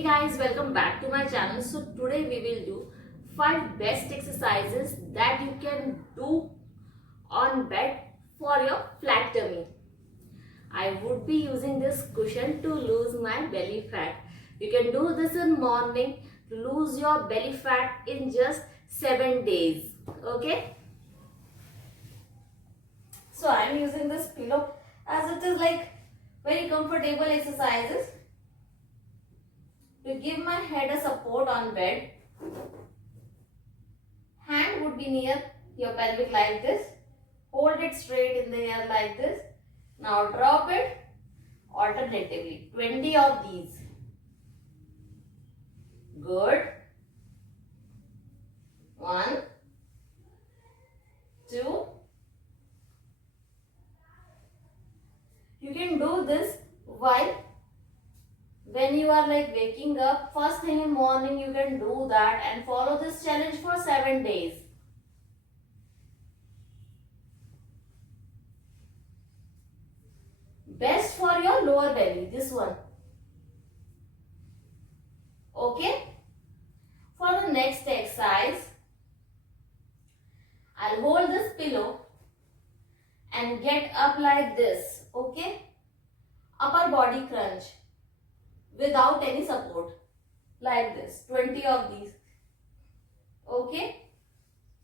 Hey guys, welcome back to my channel. So today we will do 5 best exercises that you can do on bed for your flat tummy. I would be using this cushion to lose my belly fat. You can do this in morning to lose your belly fat in just 7 days. Okay? So I am using this pillow as it is like very comfortable exercises. To give my head a support on bed, hand would be near your pelvic like this. Hold it straight in the air like this. Now drop it alternatively. 20 of these. Good. 1, 2. You can do this while when you are like waking up first thing in morning. You can do that and follow this challenge for 7 days. Best for your lower belly, this one. Okay. For the next exercise, I'll hold this pillow and get up like this. Okay. Upper body crunch without any support like this. 20 of these. Okay.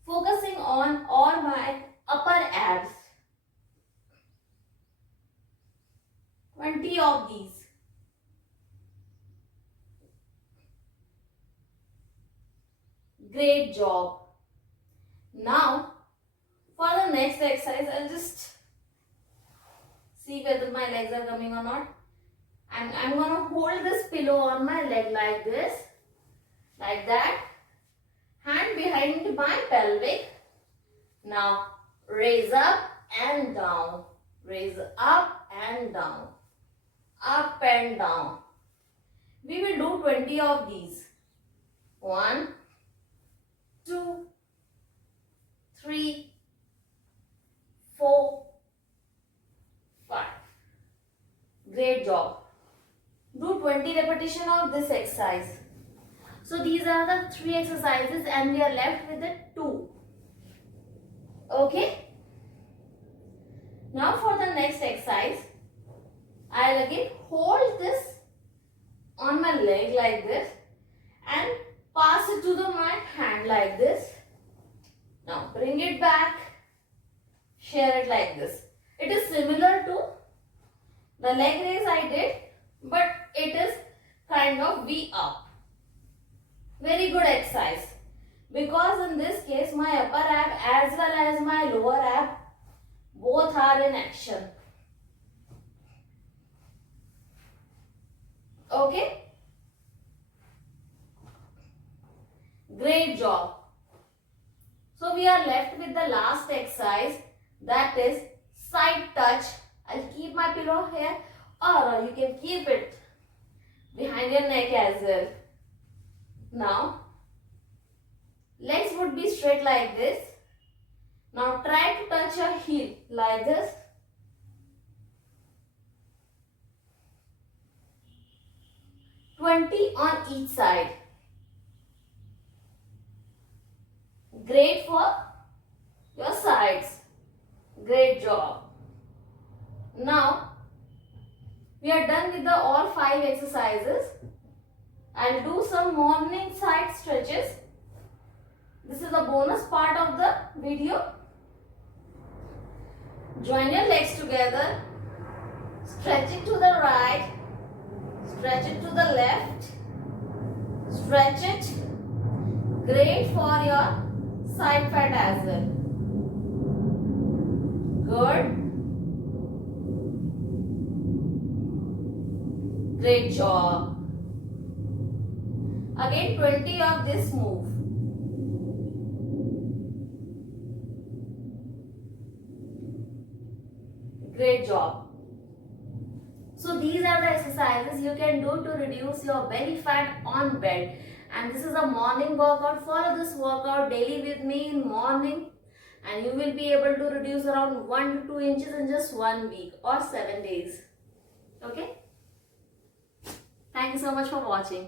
Focusing on all my upper abs. 20 of these. Great job. Now for the next exercise, I'll just see whether my legs are coming or not. And I'm going to hold this pillow on my leg like this, like that. Hand behind my pelvic. Now raise up and down, raise up and down, up and down. We will do 20 of these. 1, 2, 3, 4, 5. Great job. Do 20 repetition of this exercise. So these are the 3 exercises and we are left with the 2. Okay. Now for the next exercise, I'll again hold this on my leg like this and pass it to my hand like this. Now bring it back, share it like this. It is similar to the leg raise I did, but it is kind of V up. Very good exercise, because in this case my upper ab as well as my lower ab both are in action. Okay. Great job. So we are left with the last exercise, that is side touch. I'll keep my pillow here, or you can keep it behind your neck as well. Now legs would be straight like this. Now try to touch your heel like this. On each side. Great for your sides. Great job. Now we are done with all 5 exercises. I'll do some morning side stretches. This is the bonus part of the video. Join your legs together. Stretch it to the right. Stretch it to the left. Stretch it. Great for your side fat as well. Good. Great job. Again 20 of this move. Great job. So these are the exercises you can do to reduce your belly fat on bed. And this is a morning workout. Follow this workout daily with me in morning and you will be able to reduce around 1 to 2 inches in just 1 week or 7 days. Okay? Thank you so much for watching.